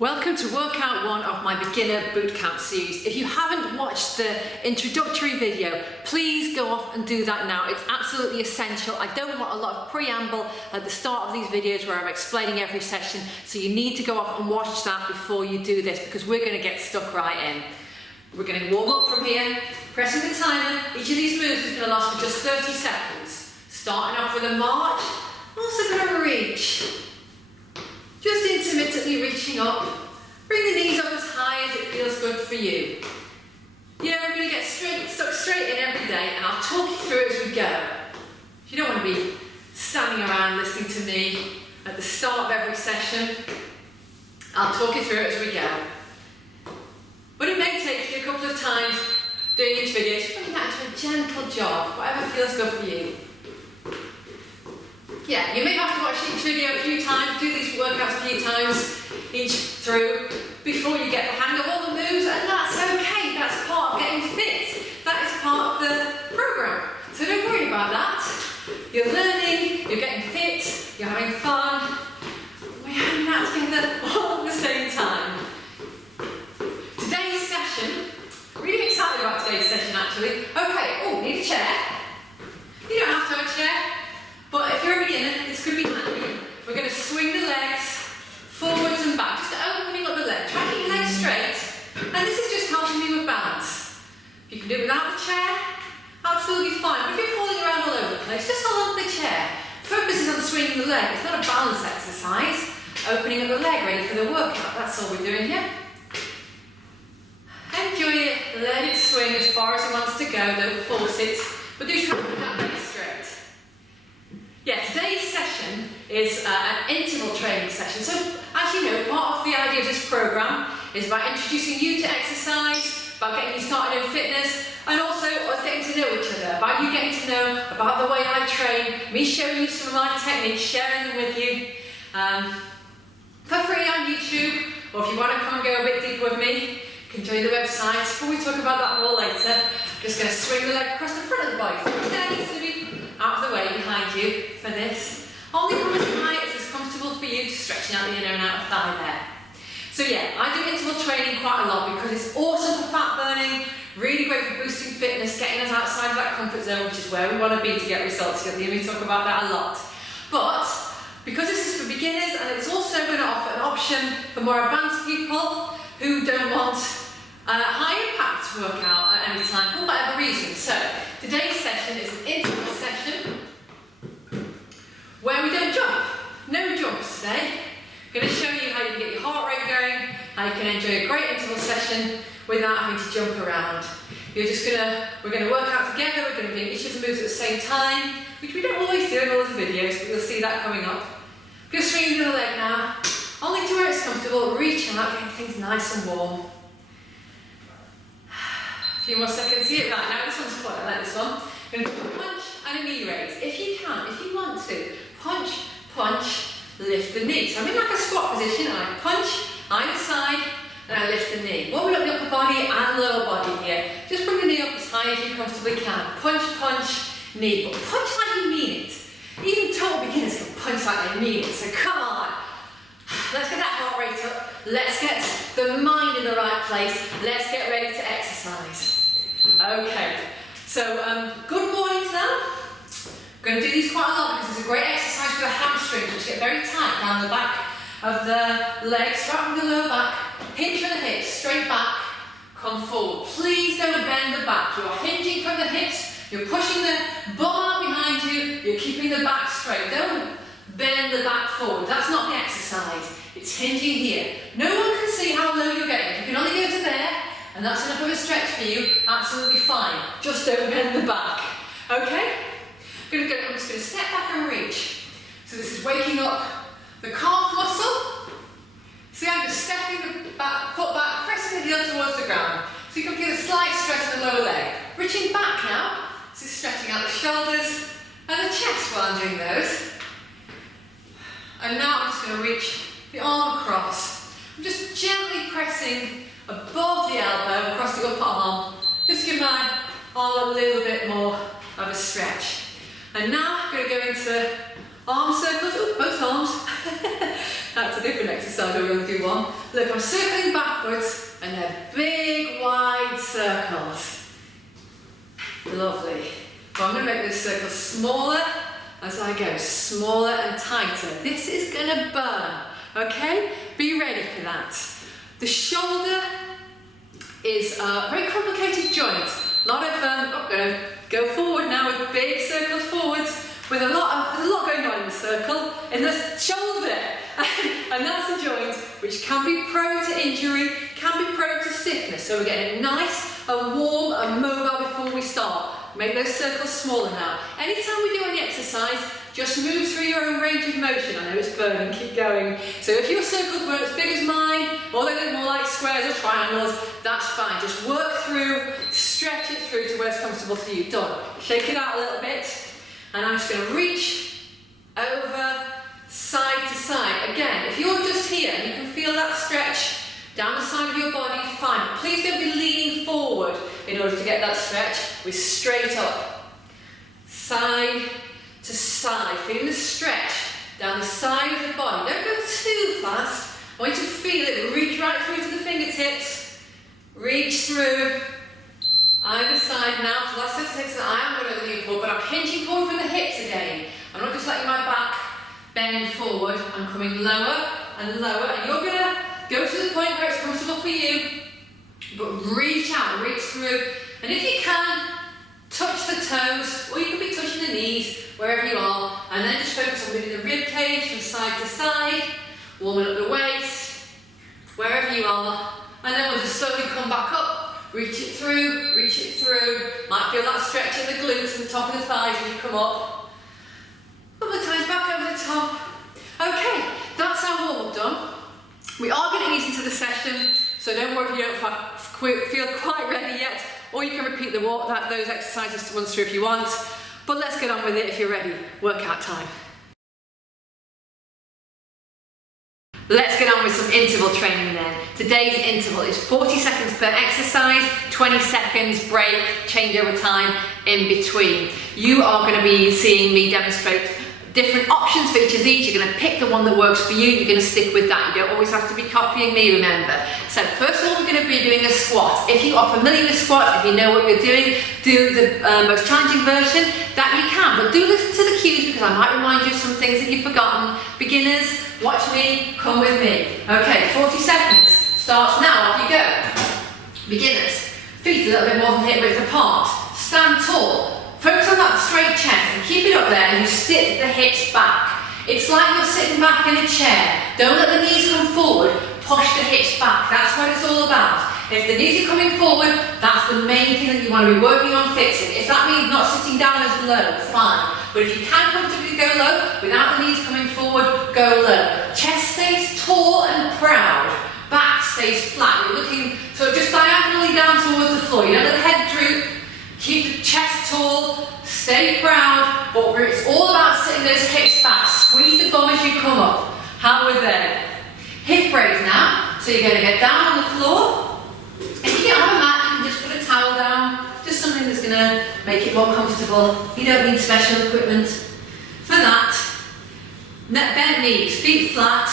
Welcome to workout one of my beginner bootcamp series. If you haven't watched the introductory video, please go off and do that now. It's absolutely essential. I don't want a lot of preamble at the start of these videos where I'm explaining every session, so you need to go off and watch that before you do this, because we're going to get stuck right in. We're going to warm up from here, pressing the timer. Each of these moves is going to last for just 30 seconds. Starting off with a march, also going to reach. Just intermittently reaching up. Bring the knees up as high as it feels good for you. Yeah, we're going to get stuck straight in every day, and I'll talk you through it as we go. You don't want to be standing around listening to me at the start of every session. I'll talk you through it as we go. But it may take you a couple of times doing each video, just bring that into a gentle jog, whatever feels good for you. Yeah, you may have to watch each video a few times, do these workouts a few times each through before you get the hang of all the moves, and that's okay. That's part of getting fit. That is part of the program. So don't worry about that. You're learning, you're getting fit, you're having fun. We're hanging out together all at the same time. Today's session, really excited about today's session actually. Okay, oh, need a chair. You don't have to have a chair. But if you're a beginner, this could be handy. We're going to swing the legs forwards and back, just opening up the leg, try to keep your legs straight. And this is just helping me with balance. If you can do it without the chair, absolutely fine. But if you're falling around all over the place, just hold on to the chair. Focus is on swinging the leg. It's not a balance exercise. Opening up the leg, ready for the workout. That's all we're doing here. Enjoy it. Let it swing as far as it wants to go. Don't force it. But do try to keep that leg straight. Yeah, today's session is an interval training session. So, as you know, part of the idea of this program is about introducing you to exercise, about getting you started in fitness, and also us getting to know each other, about you getting to know about the way I train, me showing you some of my techniques, sharing them with you. For free on YouTube, or if you want to come and go a bit deeper with me, you can join the website. But we talk about that more later. I'm just going to swing the leg across the front of the body. That needs to be out of the way behind you for this. Only come as high as is comfortable for you, just stretching out the inner and outer thigh there. So yeah, I do interval training quite a lot because it's awesome for fat burning, really great for boosting fitness, getting us outside of that comfort zone, which is where we want to be to get results. You'll hear me talk about that a lot. But because this is for beginners, and it's also going to offer an option for more advanced people who don't want a high impact workout at any time for whatever reason. So today's session is an interval session where we don't jump. No jumps today. I'm going to show you how you can get your heart rate going, how you can enjoy a great interval session without having to jump around. We're going to work out together. We're going to do each of the moves at the same time, which we don't always do in all of the videos, but you'll see that coming up. Just swinging the leg now, only to where it's comfortable, reaching out, getting things nice and warm. A few more seconds here. Right, now this one's fun. I like this one. I'm going to do a punch and a knee raise. If you can, if you want to, punch, punch, lift the knee. So I'm in like a squat position, and I punch either side, and I lift the knee. Warming up the upper body and lower body here. Just bring the knee up as high as you comfortably can. Punch, punch, knee. But punch like you mean it. Even total beginners can punch like they mean it. So come on. Let's get that heart rate up. Let's get the mind in the right place. Let's get ready to exercise. Okay, so good morning to them. I'm going to do these quite a lot because it's a great exercise for the hamstrings, which get very tight down the back of the legs, right from the lower back. Hinge from the hips, straight back, come forward. Please don't bend the back. You're hinging from the hips, you're pushing the bum out behind you, you're keeping the back straight. Don't bend the back forward. That's not the exercise. It's hinging here. No one can see how low you're getting. You can only go to there, and that's enough of a stretch for you. Absolutely fine. Just don't bend the back. Okay? I'm just going to step back and reach. So this is waking up the calf muscle. See, I'm just stepping the foot back, pressing the heel towards the ground. So you can feel a slight stretch in the lower leg. Reaching back now. So stretching out the shoulders and the chest while I'm doing those. And now I'm just going to reach the arm across. I'm just gently pressing above the elbow, across the upper arm, just to give my arm a little bit more of a stretch. And now I'm going to go into arm circles, both arms. That's a different exercise, we're going to do one. Look, I'm circling backwards and they're big wide circles. Lovely. But I'm going to make this circle smaller as I go, smaller and tighter. This is going to burn, okay? Be ready for that. The shoulder is a very complicated joint. A lot of, I'm going to go forward now with big circles forwards, with there's a lot going on in the circle, in the shoulder. And that's a joint which can be prone to injury, can be prone to stiffness. So we're getting nice and warm and mobile before we start. Make those circles smaller now. Anytime we do any exercise, just move through your own range of motion. I know it's burning, keep going. So if your circles weren't as big as mine, or they look more like squares or triangles, that's fine. Just work through, stretch it through to where it's comfortable for you. Done. Shake it out a little bit. And I'm just going to reach over, side to side. Again, if you're just here and you can feel that stretch down the side of your body, fine. But please don't be leaning forward in order to get that stretch. We're straight up. Side to side. Feeling the stretch down the side of the body. Don't go too fast. I want you to feel it. Reach right through to the fingertips. Reach through. Either side now. For the last 6 seconds, I am going to lean forward, but I'm hinging forward from the hips again. I'm not just letting my back bend forward. I'm coming lower and lower, and you're going to go to the point where it's comfortable for you, but reach out, reach through, and if you can, touch the toes, or you could be touching the knees, wherever you are, and then just focus on moving the rib cage from side to side, warming up the waist, wherever you are, and then we'll just slowly come back up. Reach it through, might feel that stretch in the glutes and the top of the thighs as you come up. A couple of times back over the top. Okay, that's our warm-up done. We are getting into the session, so don't worry if you don't feel quite ready yet, or you can repeat those exercises once through if you want. But let's get on with it if you're ready. Workout time. Let's get on with some interval training then. Today's interval is 40 seconds per exercise, 20 seconds break, change over time in between. You are going to be seeing me demonstrate different options for each of these. You're going to pick the one that works for you. You're going to stick with that. You don't always have to be copying me, remember. So first of all, we're going to be doing a squat. If you are familiar with squats, if you know what you're doing, do the most challenging version that you can. But do listen to the cues because I might remind you of some things that you've forgotten. Beginners, watch me, come with me. Okay, 40 seconds. Starts now, off you go. Beginners, feet a little bit more than hip width apart. Stand tall. Focus on that straight chest and keep it up there and you sit the hips back. It's like you're sitting back in a chair. Don't let the knees come forward, push the hips back. That's what it's all about. If the knees are coming forward, that's the main thing that you want to be working on fixing. If that means not sitting down as low, fine. But if you can comfortably go low, without the knees coming forward, go low. Chest stays tall and proud. Back stays flat. You're looking sort of just diagonally down towards the floor. You don't let the head droop. Keep the chest tall, stay proud, but it's all about sitting those hips back. Squeeze the bum as you come up. How we're there. Hip raise now. So you're going to get down on the floor. If you don't have a mat, you can just put a towel down. Just something that's going to make it more comfortable. You don't need special equipment for that. Bent knees, feet flat,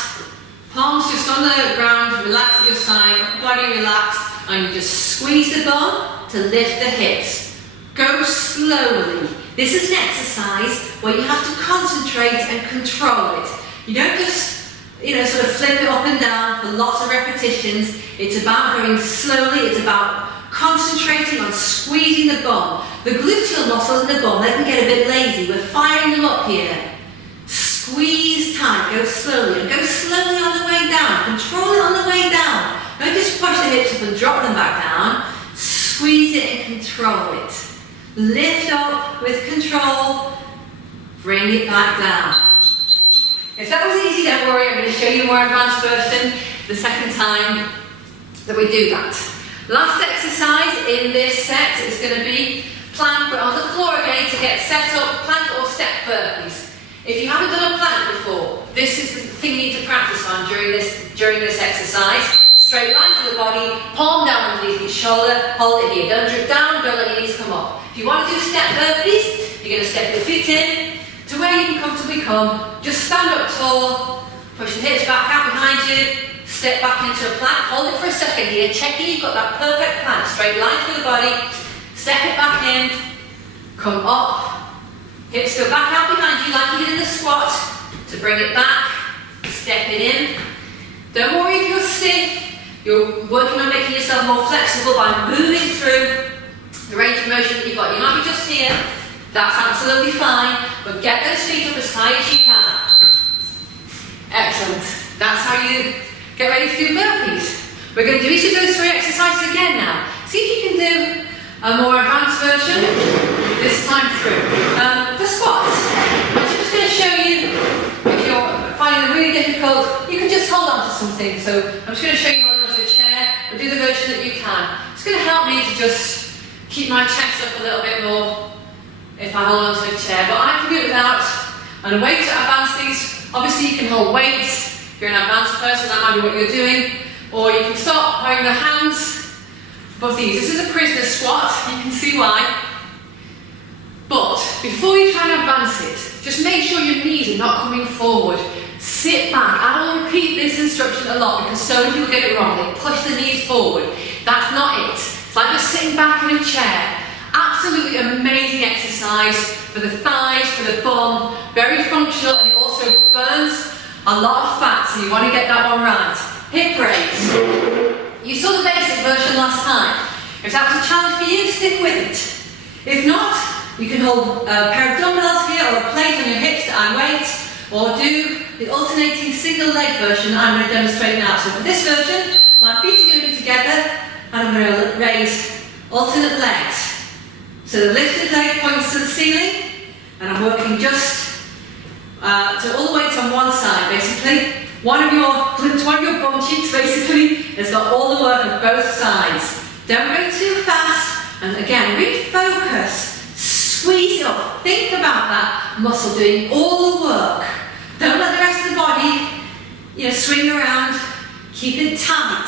palms just on the ground, relax at your side, body relaxed, and you just squeeze the bum to lift the hips. Go slowly. This is an exercise where you have to concentrate and control it. You don't just, sort of flip it up and down for lots of repetitions. It's about going slowly. It's about concentrating on squeezing the bum. The gluteal muscles in the bum, they can get a bit lazy. We're firing them up here. Squeeze tight. Go slowly. And go slowly on the way down. Control it on the way down. Don't just push the hips up and drop them back down. Squeeze it and control it. Lift up with control, bring it back down. If that was easy, don't worry, I'm going to show you a more advanced version the second time that we do that. Last exercise in this set is going to be plank, but on the floor again to get set up, plank or step burpees. If you haven't done a plank before, this is the thing you need to practice on during this exercise. Straight line to the body, palm down underneath each shoulder, hold it here. Don't drip down, don't let your knees come up. If you want to do step burpees, you're going to step your feet in to where you can comfortably come. Just stand up tall, push the hips back out behind you, step back into a plank, hold it for a second here, checking you've got that perfect plank, straight line through the body, step it back in, come up, hips go back out behind you like you did in the squat, to bring it back, step it in. Don't worry if you're stiff, you're working on making yourself more flexible by moving through the range of motion that you've got. You might be just here, that's absolutely fine, but get those feet up as high as you can. Excellent. That's how you get ready to do burpees. We're going to do each of those 3 exercises again now. See if you can do a more advanced version this time through. For squats, I'm just going to show you, if you're finding them really difficult, you can just hold on to something. So I'm just going to show you holding onto a chair, or do the version that you can. It's going to help me to just keep my chest up a little bit more if I hold onto a chair, but I can do it without. And a way to advance these, obviously you can hold weights. If you're an advanced person, that might be what you're doing. Or you can start having the hands above these. This is a prisoner squat, you can see why. But before you try and advance it, just make sure your knees are not coming forward. Sit back. I will repeat this instruction a lot because so many people get it wrong. They push the knees forward. That's not it. It's like just sitting back in a chair. Absolutely amazing exercise for the thighs, for the bum. Very functional, and it also burns a lot of fat, so you want to get that one right. Hip raise. You saw the basic version last time. If that was a challenge for you, stick with it. If not, you can hold a pair of dumbbells here or a plate on your hips to add weight, or do the alternating single leg version I'm going to demonstrate now. So for this version, my feet are going to be together and I'm going to raise alternate legs. So the lifted leg points to the ceiling and I'm working just so all the weights on one side basically. One of your bum cheeks basically has got all the work of both sides. Don't go too fast, and again, really focus. Squeeze it up. Think about that muscle doing all the work. Don't let the rest of the body, swing around. Keep it tight.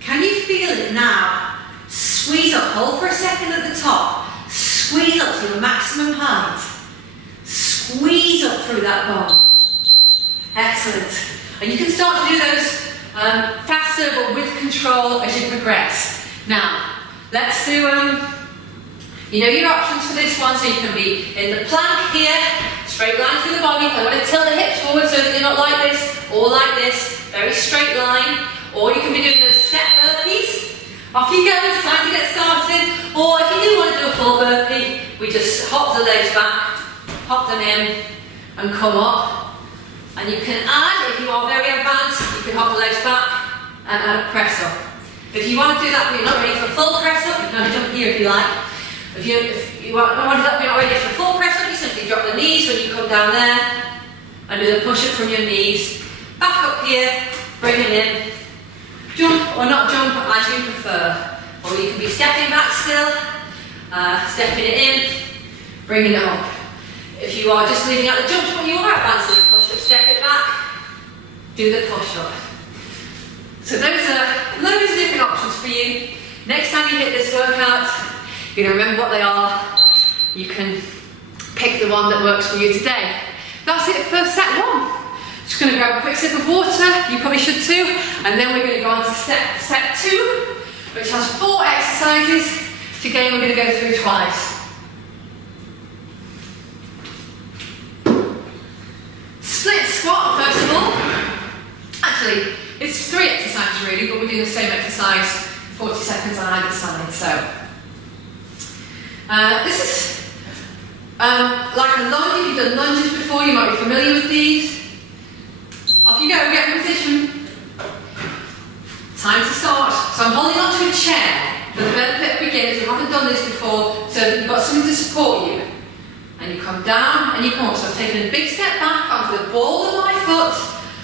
Can you feel it now? Squeeze up. Hold for a second at the top. Squeeze up to your maximum height. Squeeze up through that bum. Excellent. And you can start to do those faster but with control as you progress. Now, let's do, your options for this one. So you can be in the plank here, straight line through the body. I want to tilt the hips forward so that you're not like this or like this, very straight line. Or you can be doing those step burpees. Off you go, it's time to get started. Or if you do want to do a full burpee, we just hop the legs back, hop them in, and come up. And you can add, if you are very advanced, you can hop the legs back and add a press up. If you want to do that but you're not ready for a full press up, you can jump here if you like. If you want to do that but you're not ready for a full press up, you simply drop the knees when you come down there and do the push up from your knees. Back up here, bring it in. Jump or not jump as you prefer. Or you can be stepping back still, stepping it in, bringing it up. If you are just leaving out the jump when you are advancing, push up, step it back, do the push up. So those are loads of different options for you. Next time you hit this workout, you're going to remember what they are. You can pick the one that works for you today. That's it for set 1. Just going to grab a quick sip of water, you probably should too, and then we're going to go on to set 2, which has 4 exercises. Again, we're going to go through twice. Split squat, first of all. Actually, it's 3 exercises really, but we're doing the same exercise 40 seconds on either side. So, this is like a lunge. If you've done lunges before, you might be familiar with these. Off you go, get in position. Time to start. So I'm holding onto a chair for the benefit of beginners who haven't done this before, so that you've got something to support you. And you come down and you come up. So I've taken a big step back onto the ball of my foot.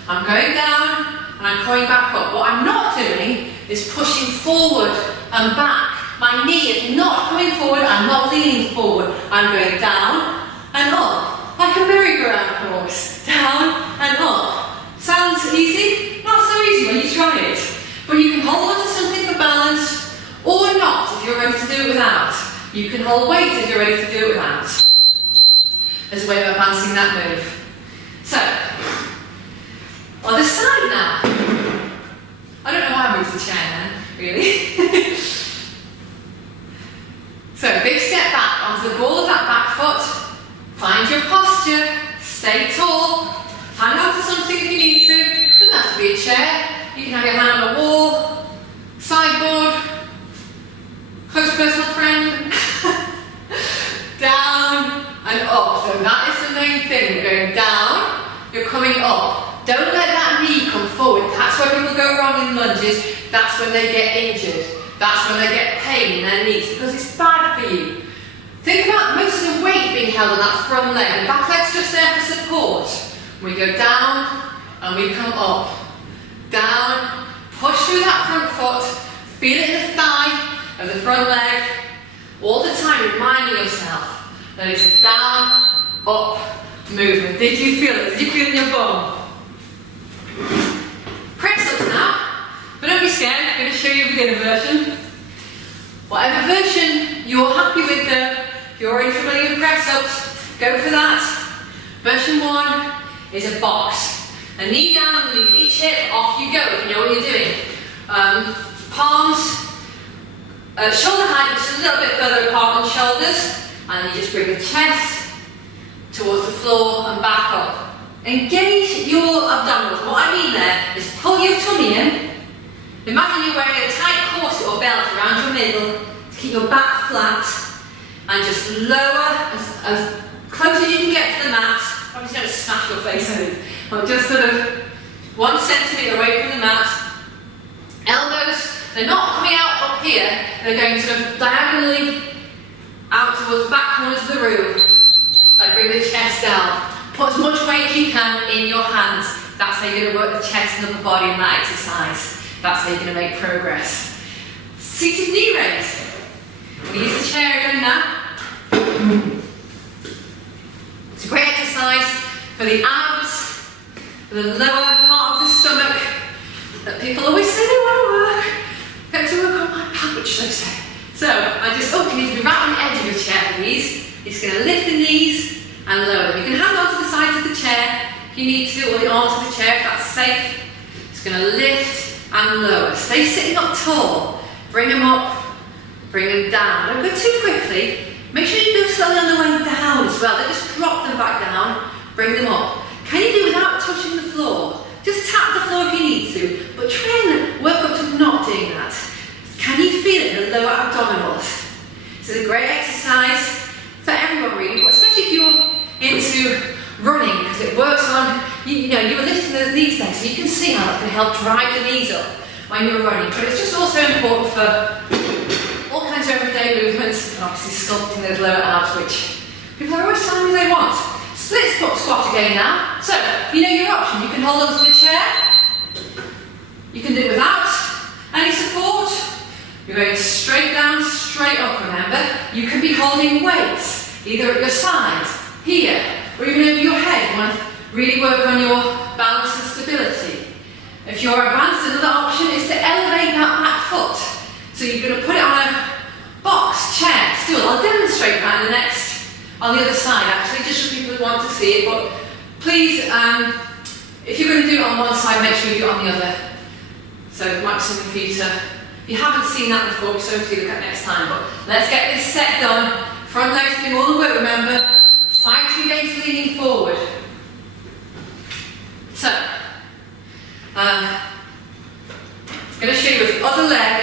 I'm going down and I'm coming back up. What I'm not doing is pushing forward and back. My knee is not coming forward, I'm not leaning forward. I'm going down and up, like a merry-go-round horse. Down and up. Sounds easy? Not so easy when you try it. But you can hold on to something for balance, or not if you're ready to do it without. You can hold weights if you're ready to do it without. As a way of advancing that move. So, on the side now. I don't know why I moved the chair then, really. So, big step back onto the ball of that back foot. Find your posture. Stay tall. Hang on to something if you need to. Doesn't have to be a chair. You can have your hand on a wall, sideboard, close personal friend. Down and up. So that is the main thing. You're going down, you're coming up. Don't let that knee come forward. That's where people go wrong in lunges. That's when they get injured. That's when they get pain in their knees because it's bad for you. Think about most of the weight being held on that front leg. The back leg's just there for support. We go down and we come up. Down, push through that front foot. Feel it in the thigh of the front leg. All the time reminding yourself that it's a down, up movement. Did you feel it? Did you feel it in your bum? Press ups now, but don't be scared. I'm going to show you a beginner version. Whatever version you're happy with though, if you're already familiar with press ups, go for that. Version 1 is a box. A knee down underneath each hip, off you go if you know what you're doing. Palms, shoulder height just a little bit further apart on shoulders, and you just bring the chest towards the floor and back up. Engage your abdominals. What I mean there is pull your tummy in. Imagine you're wearing a tight corset or belt around your middle to keep your back flat, and just lower as close as you can get to the mat. Obviously don't smash your face in, but just sort of 1 centimetre away from the mat. Elbows, they're not coming out up here, they're going sort of diagonally out towards the back corners of the room. So bring the chest down. Put as much weight as you can in your hands. That's how you're going to work the chest and upper body in that exercise. That's how you're going to make progress. Seated knee raise. We use the chair again now. It's a great exercise for the abs, for the lower part of the stomach, that people always say they want to work. Get to work on my pouch, they say. So, you need to be right on the edge of your chair for these. It's going to lift the knees and lower them. You can hang on to the sides of the chair if you need to, or the arms of the chair if that's safe. It's going to lift and lower. Stay sitting up tall. Bring them up, bring them down. Don't go too quickly. Make sure you go slowly on the way down as well. Then just drop them back down, bring them up. Can you do it without touching the floor? Just tap the floor if you need to, but try and work up to not doing that. Can you feel it in the lower abdominals? It's a great exercise for everyone really, but especially if you're into running, because it works on, you know, you were lifting those knees there, so you can see how that can help drive the knees up when you're running. But it's just also important for all kinds of everyday movements, and obviously sculpting those lower abs, which people are always telling me they want. Split squat again now. So, you know your option. You can hold on to the chair. You can do it without any support. You're going straight down, straight up, remember. You can be holding weights, either at your sides, here, or even over your head. You want to really work on your balance and stability. If you're advanced, another option is to elevate that back foot. So you're going to put it on a box, chair, stool. I'll demonstrate that in the next, on the other side actually, just for people who want to see it. But please, if you're going to do it on one side, make sure you do it on the other. So it might be something for you to, if you haven't seen that before, so hopefully look at next time. But let's get this set done. Front legs doing all the work, remember. Fighting against leaning forward. So, I'm going to show you with the other leg.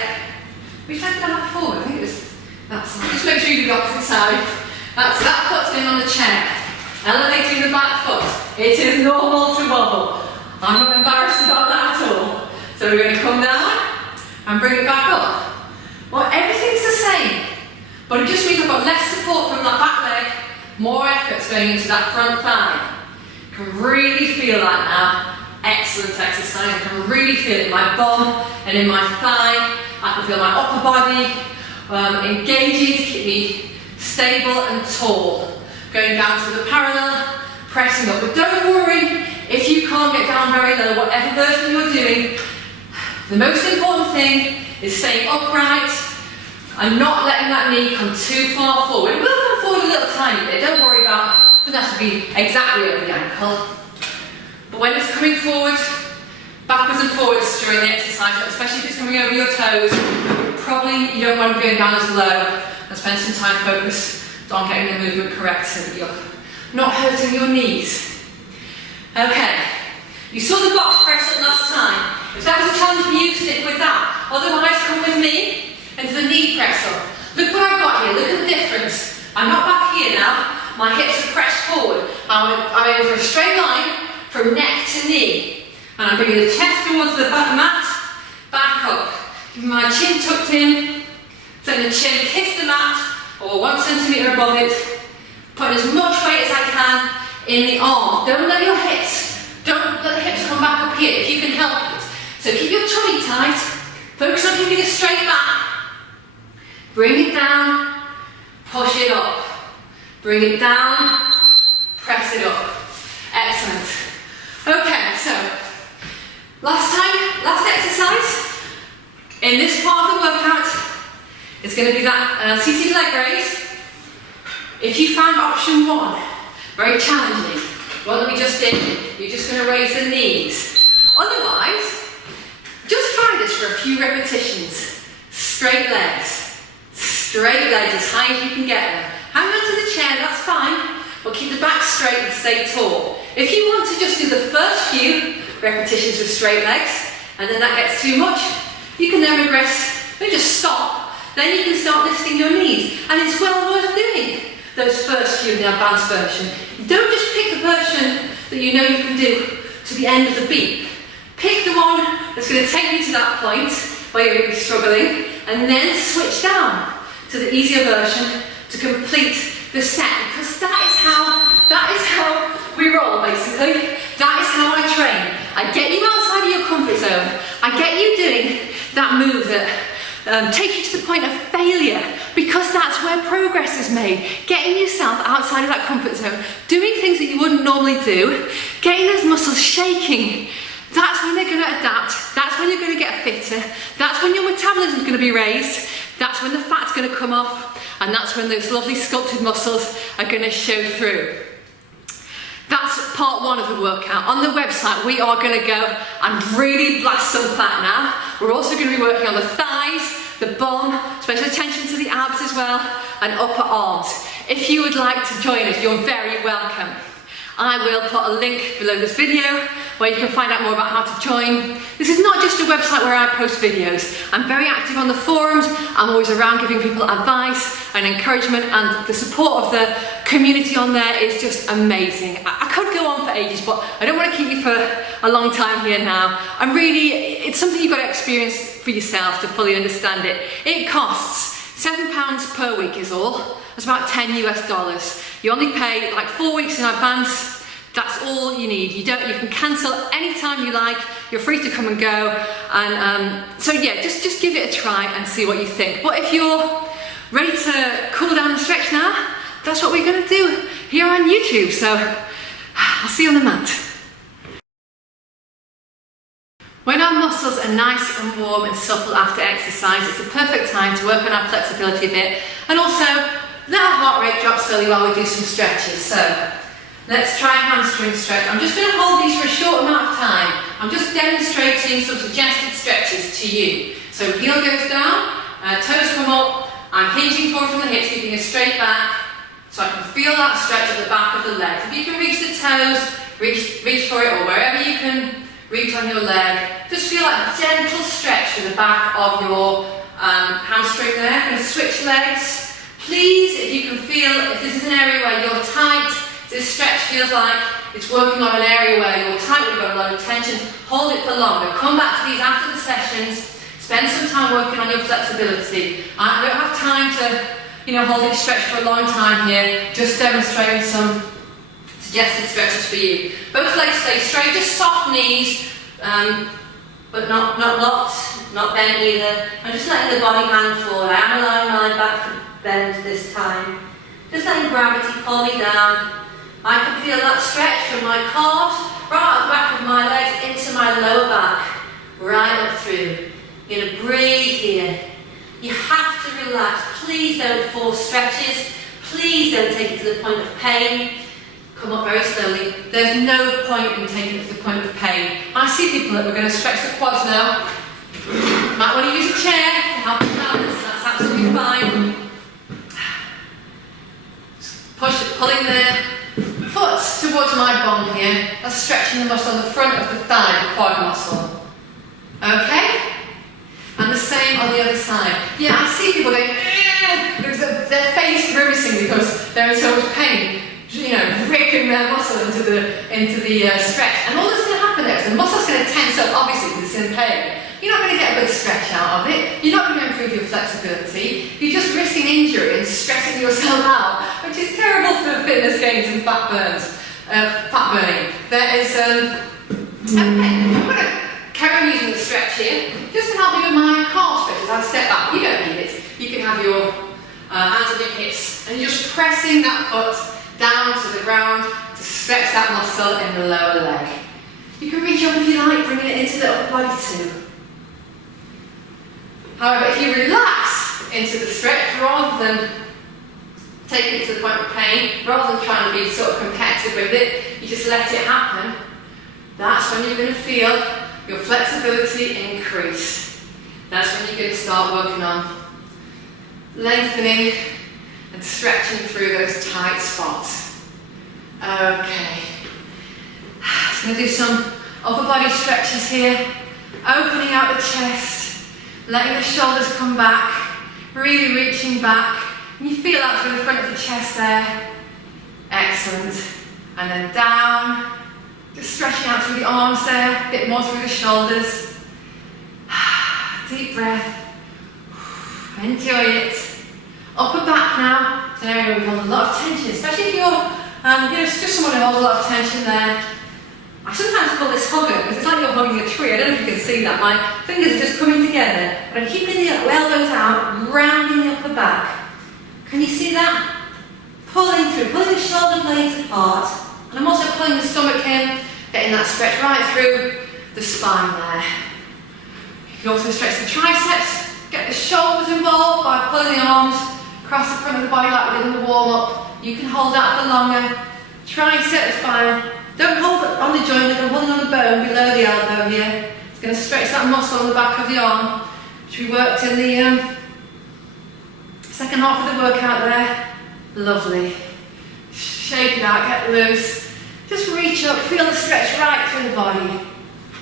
Which leg did I have forward? I think it was that side. Just make sure you do the opposite side. That's that foot's going on the chair. Elevating the back foot. It is normal to wobble. I'm not embarrassed about that at all. So we're going to come down and bring it back up. Well, everything's the same, but it just means I've got less support from that back leg, more effort's going into that front thigh. I can really feel that now. Excellent exercise. I can really feel it in my bum and in my thigh. I can feel my upper body engaging to keep me stable and tall. Going down to the parallel, pressing up. But don't worry if you can't get down very low, whatever version you're doing. The most important thing is staying upright and not letting that knee come too far forward. It will come forward a little tiny bit, don't worry about it. It doesn't have to be exactly over the ankle. But when it's coming forward, backwards and forwards during the exercise, especially if it's coming over your toes. Probably you don't want to be going down as low, and spend some time focused on getting the movement correct so that you're not hurting your knees. Okay, you saw the box press up last time. If that was a challenge for you, stick with that. Otherwise, come with me into the knee press up. Look what I've got here, look at the difference. I'm not back here now, my hips are pressed forward. I'm aiming for a straight line from neck to knee. And I'm bringing the chest towards the mat, back up. Keeping my chin tucked in, letting the chin kiss the mat, or 1 centimetre above it. Putting as much weight as I can in the arms. Don't let your hips, don't let the hips come back up here if you can help it. So keep your tummy tight, focus on keeping it straight back. Bring it down, push it up. Bring it down, press it up. Excellent. Okay, so last exercise in this part of the workout is going to be that seated leg raise. If you found option 1 very challenging, what we just did, you're just going to raise the knees. Otherwise, just try this for a few repetitions. Straight legs as high as you can get them. Hang on to the chair, that's fine, but keep the back straight and stay tall. If you want to just do the first few repetitions with straight legs, and then that gets too much, you can then regress, then just stop, then you can start lifting your knees, and it's well worth doing those first few in the advanced version. Don't just pick the version that you know you can do to the end of the beat. Pick the one that's going to take you to that point where you're going to be struggling, and then switch down to the easier version to complete the set, because that is how we roll, basically. That is how I train. I get you outside of your comfort zone. I get you doing that move that takes you to the point of failure, because that's where progress is made. Getting yourself outside of that comfort zone, doing things that you wouldn't normally do, getting those muscles shaking. That's when they're going to adapt. That's when you're going to get fitter. That's when your metabolism is going to be raised. That's when the fat's going to come off. And that's when those lovely sculpted muscles are going to show through. That's part 1 of the workout. On the website, we are going to go and really blast some fat now. We're also going to be working on the thighs, the bum, special attention to the abs as well, and upper arms. If you would like to join us, you're very welcome. I will put a link below this video where you can find out more about how to join. This is not just a website where I post videos. I'm very active on the forums. I'm always around giving people advice and encouragement, and the support of the community on there is just amazing. I could go on for ages, but I don't want to keep you for a long time here now. It's something you've got to experience for yourself to fully understand it. It costs £7 per week is all. That's about $10 US. You only pay like 4 weeks in advance. That's all you need. You can cancel anytime you like. You're free to come and go. And so yeah, just give it a try and see what you think. But if you're ready to cool down and stretch now, that's what we're going to do here on YouTube. So I'll see you on the mat. When our muscles are nice and warm and supple after exercise, it's the perfect time to work on our flexibility a bit, and also let our heart rate drop slowly while we do some stretches. So let's try a hamstring stretch. I'm just going to hold these for a short amount of time. I'm just demonstrating some suggested stretches to you. So heel goes down, toes come up, I'm hinging forward from the hips, keeping a straight back, so I can feel that stretch at the back of the legs. If you can reach the toes, reach for it, or wherever you can reach on your leg. Just feel that gentle stretch to the back of your hamstring there. I'm going to switch legs. Please, if you can feel, if this is an area where you're tight, this stretch feels like it's working on an area where you're tight, you've got a lot of tension, hold it for longer. Come back to these after the sessions, spend some time working on your flexibility. I don't have time to, hold it stretched for a long time here, just demonstrating some suggested stretches for you. Both legs stay straight, just soft knees, but not locked, not bent either. I'm just letting the body hand forward. I am allowing my back to bend this time. Just letting gravity pull me down. I can feel that stretch from my calves, right at the back of my legs, into my lower back, right up through. You're going to breathe here. You have to relax. Please don't force stretches. Please don't take it to the point of pain. come up very slowly. There's no point in taking it to the point of pain. I see people that we're going to stretch the quads now. Might want to use a chair to help you balance, that's absolutely fine. Pulling the foot towards my bum here. That's stretching the muscle on the front of the thigh, the quad muscle. Okay? And the same on the other side. Yeah, I see people going, because their face grimacing because they're in so much pain. You know, ripping their muscle into the stretch. And all that's going to happen there is the muscle's going to tense up, obviously, because it's in pain. You're not going to get a good stretch out of it. You're not going to improve your flexibility. You're just risking injury and stressing yourself out, which is terrible for fitness gains and fat burning. There is, okay, I'm going to carry on using the stretch here, just to help me with my calf stretch as I step back. You don't need it. You can have your hands on your hips, and you're just pressing that foot down to the ground to stretch that muscle in the lower leg. You can reach up if you like, bringing it into the upper body too. However, if you relax into the stretch rather than taking it to the point of pain, rather than trying to be sort of competitive with it, you just let it happen, that's when you're going to feel your flexibility increase. That's when you're going to start working on lengthening and stretching through those tight spots. Okay. Just going to do some upper body stretches here. Opening out the chest, letting the shoulders come back, really reaching back. And you feel that through the front of the chest there. Excellent. And then down. Just stretching out through the arms there, a bit more through the shoulders. Deep breath. Enjoy it. Upper back now. It's an area where we hold a lot of tension, especially if you're just someone who holds a lot of tension there. I sometimes call this hugging because it's like you're hugging a tree. I don't know if you can see that. My fingers are just coming together, but I'm keeping the elbows out, rounding the upper back. Can you see that? Pulling through, pulling the shoulder blades apart. And I'm also pulling the stomach in, getting that stretch right through the spine there. You can also stretch the triceps, get the shoulders involved by pulling the arms across the front of the body like we did in the warm-up. You can hold that for longer. Triceps by, don't hold it on the joint, I'm holding on the bone below the elbow here. It's going to stretch that muscle on the back of the arm, which we worked in the second half of the workout there. Lovely. Shake it out, get loose. Just reach up, feel the stretch right through the body.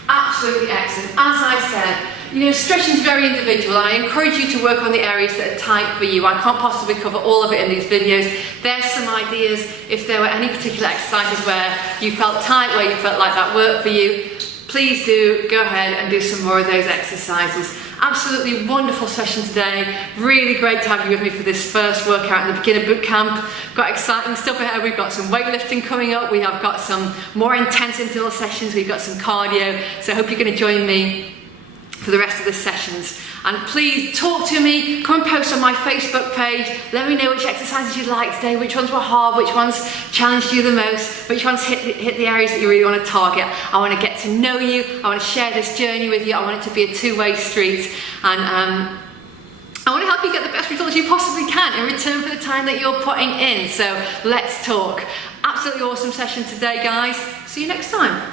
Absolutely excellent. As I said, stretching is very individual, and I encourage you to work on the areas that are tight for you. I can't possibly cover all of it in these videos. There's some ideas. If there were any particular exercises where you felt tight, where you felt like that worked for you, please do go ahead and do some more of those exercises. Absolutely wonderful session today. Really great to have you with me for this first workout in the beginner boot camp. Got exciting stuff ahead. We've got some weightlifting coming up. We have got some more intense interval sessions. We've got some cardio. So I hope you're going to join me for the rest of the sessions. And please talk to me, come and post on my Facebook page, let me know which exercises you liked today, which ones were hard, which ones challenged you the most, which ones hit the areas that you really want to target. I want to get to know you, I want to share this journey with you, I want it to be a two-way street, and I want to help you get the best results you possibly can in return for the time that you're putting in. So let's talk. Absolutely awesome session today, guys. See you next time.